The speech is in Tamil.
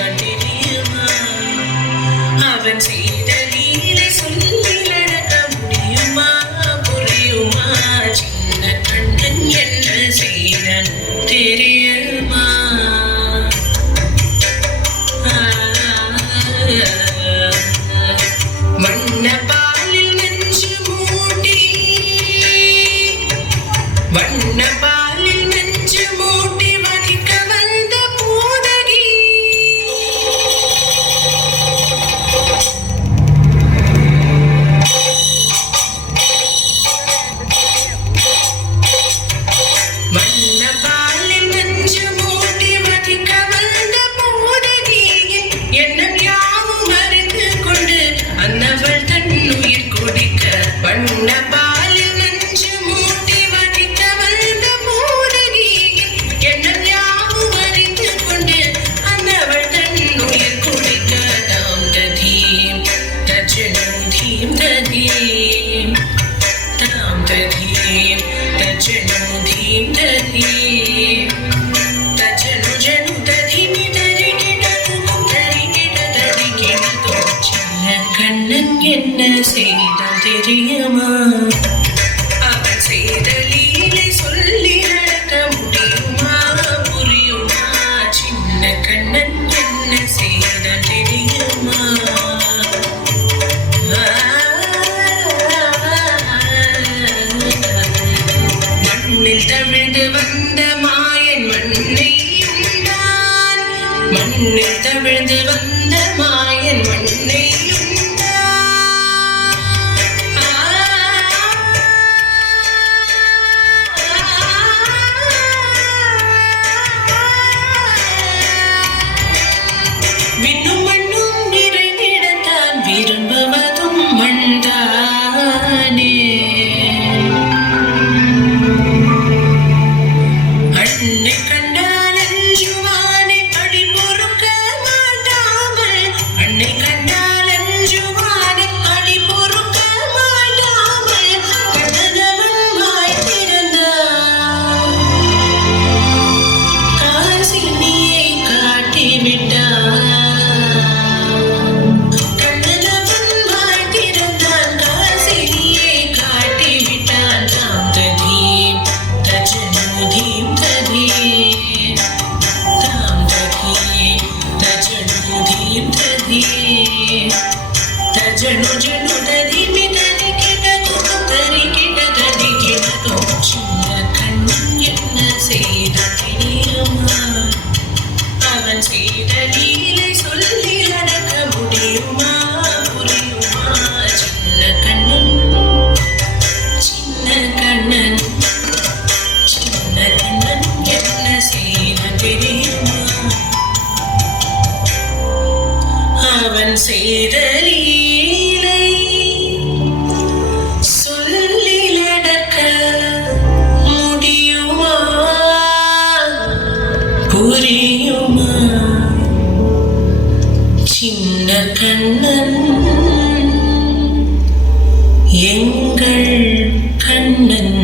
செய்தான் தெரியுமா? அவன் செய்த லீலை சொல்லி நடக்க முடியுமா புரியுமா? சின்ன கண்ணன் என்ன செய்தான் தெரியுமா? வண்ண பாலில் நெஞ்சு மூடி வண்ண பாலில் நெஞ்சு மூடி வடிக்க வந்த பூதகி வண்ண பாலில் நெஞ்சு மூடி வடிக்க வந்த பூதகி எண்ணம் யாவும் அறிந்து கொண்டு அன்னவள் தன் உயிர் குடிக்க வண்ண பாலில் நெஞ்சு மூடி வடிக்க வந்த பூதகி எண்ணம் யாவும் அறிந்து கொண்டு அன்னவள் தன் உயிர் குடிக்க தாம் ததீம் தஜனும் தீம் ததீம் தாம் ததீம் தஜனும் தீம் ததீம் தஜனு ஜனு ததீமி கண்ணன் என்ன செய்தான் தெரியுமா? அவன் செய்த லீலை சொல்லி நடக்க முடியுமா புரியுமா? சின்ன கண்ணன் என்ன செய்தான் தெரியுமா? மண்ணில் தவிழ்ந்து வந்த மாயன் மண்ணை உண்டான் மண்ணில் தவிழ்ந்து வந்த மாயன் மண்ணை விண்ணும் மண்ணும் நிறைந்திடத்தான் விரும்புவதும் மண்தானே. அன்னை கண்டால் அஞ்சுவானை அடி பொறுக்க மாட்டாமல் அன்னை கண்டால் அஞ்சுவானை அடி பொறுக்க மாட்டாமல் கண்ணனவன் வாய் திறந்தான் காசினியை காட்டிவிட்டான். தஜனு ஜனு ததிமி ததிகிட ததிகிட ததிகிட சின்ன கண்ணன் என்ன செய்தான் தெரியுமா? அவன் செய்த லீலை சொல்லி நடக்க முடியுமா புரியுமா? சின்ன கண்ணன் சின்ன கண்ணன் சின்ன கண்ணன் என்ன செய்தான் தெரியுமா? அவன் செய்த லீலை சொல்லி நடக்க முடியுமா புரியுமா? சின்ன கண்ணன் எங்கள் கண்ணன்.